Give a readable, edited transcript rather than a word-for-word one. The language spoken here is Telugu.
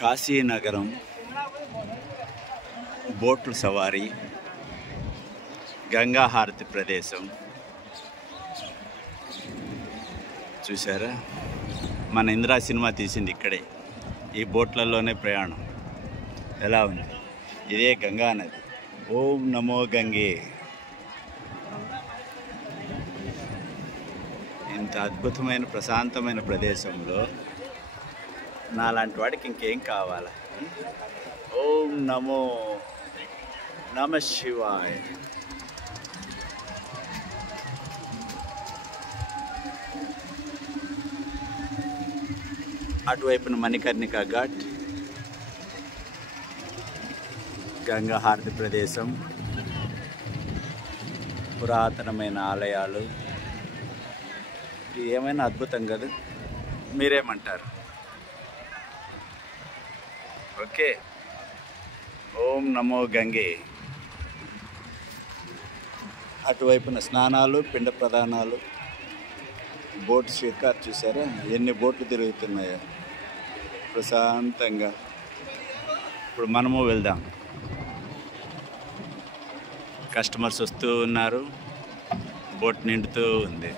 కాశీనగరం బోట్ల సవారీ, గంగా హారతి ప్రదేశం చూసారా? మన ఇంద్రా సినిమా తీసింది ఇక్కడే, ఈ బోట్లలోనే ప్రయాణం. ఎలా ఉంది? ఇదే గంగా నది. ఓం నమో గంగే. ఇంత అద్భుతమైన ప్రశాంతమైన ప్రదేశంలో నాలాంటి వాడికి ఇంకేం కావాలా? ఓం నమో నమ శివాయ. అటువైపున మణికర్ణిక ఘాట్, గంగా హారతి ప్రదేశం, పురాతనమైన ఆలయాలు. ఇది ఏమైనా అద్భుతం కదా? మీరేమంటారు? ఓకే. ఓం నమో గంగే. అటువైపున స్నానాలు, పిండ ప్రదానాలు, బోట్ షికార్ చూసారా? ఎన్ని బోట్లు తిరుగుతున్నాయో ప్రశాంతంగా. ఇప్పుడు మనము వెళ్దాం. కస్టమర్స్ వస్తూ ఉన్నారు, బోట్ నిండుతూ ఉంది.